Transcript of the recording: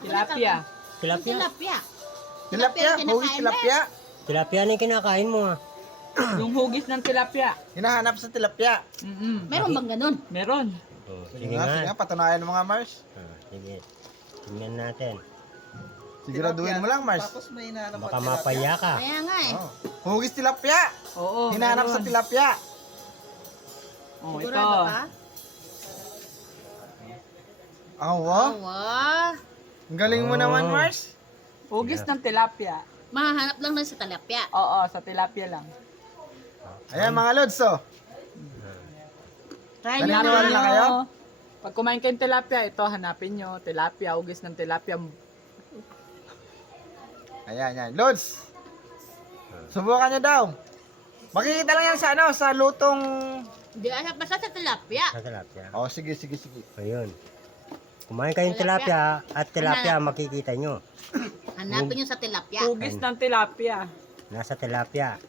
Tilapia. Tilapia. Tilapia. Tilapia, Tilapia hugis kinakain tilapia. Tilapia na yung kinakain mo ah. Yung hugis ng tilapia. Hinahanap sa tilapia. Meron bang ganun? Meron. Oh, Sige nga, patunayan mo nga, Mars. Ah, sige. Tingnan natin. Siguraduhin mo lang, Mars. Tapos may hinahanap Baka ang tilapia. mapaya ka. Kaya nga eh. Oh. Hugis tilapia. Oo, Hinahanap sa meron. tilapia. Oh, ito. Sigurado ka? Awa. Wah. Ang galing mo Oh. naman, Mars. Hugis ng tilapia. Mahanap lang na sa tilapia. Oo, sa tilapia lang. Ayan, mga lods, oh. Try Ganun nyo naman na. lang kayo? Pag kumain kayong tilapia, ito hanapin nyo. Tilapia, hugis ng tilapia. Ayan, yan. Lods. Subukan nyo daw. Makikita lang yan sa ano, sa lutong... Hindi anak basta sa tilapia. Sa tilapia. Oh, sige, sige, sige. Ayun. Kumain kayong tilapia at tilapia makikita nyo. Hanapin nyo sa tilapia. Hugis ng tilapia. Nasa tilapia.